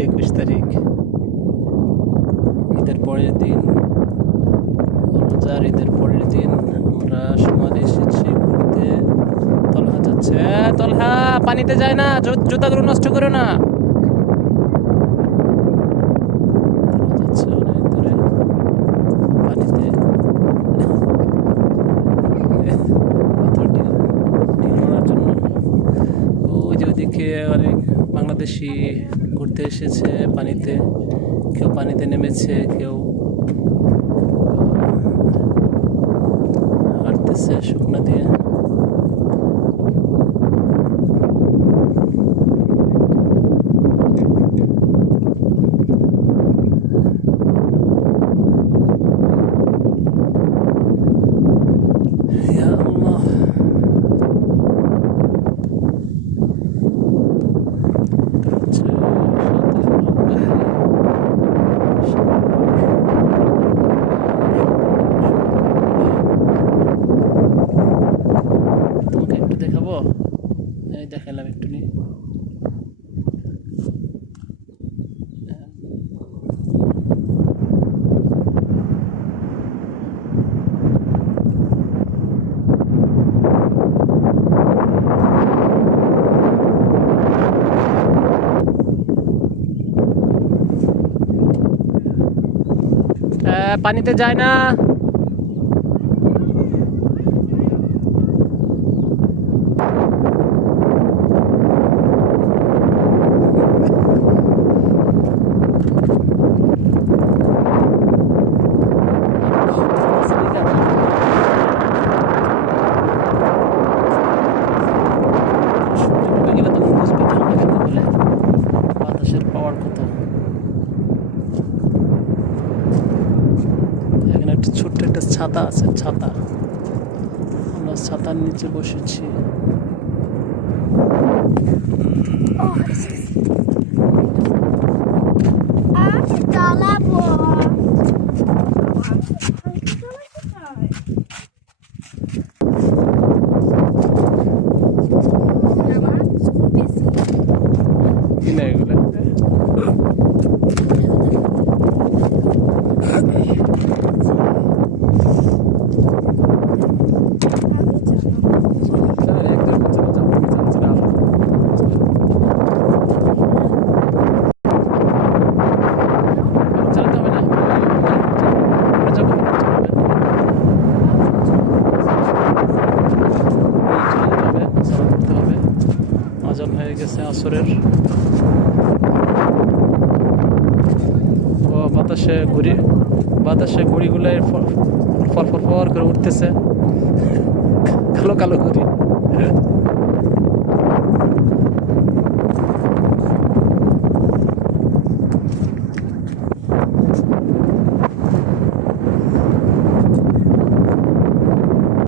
21 তারিখ, ঈদের পরের দিন, রোজার ঈদের পরের দিন আমরা সমাজে এসেছি ঘুরতে। তলহা যাচ্ছে, তলহা পানিতে যায় না, জুতাগুলো নষ্ট করো না। যাচ্ছে অনেক দূরে পানিতে, পাথর ঢিল মারার জন্য। ওই যে ওইদিকে অনেক বাংলাদেশি ঘুরতে এসেছে পানিতে, কেউ পানিতে নেমেছে, কেউ হাঁটতেছে শুকনা দিয়ে। ইয়া আল্লাহ, তোমাকে একটু দেখাবো, এই দেখালাম একটু নিয়ে। পানিতে যায় না। বাতাসের পাওয়ার কত। এখানে একটা ছোট্ট একটা ছাতা আছে, ছাতা, আমরা ছাতার নিচে বসেছি। কি না এগুলো, চালাতে হবে না, চালাতে হবে। আজান হয়ে গেছে আসরের। ও বাতাসে ঘুড়িগুলো ফর ফর ফর করে উঠতেছে, কালো কালো ঘুড়ি।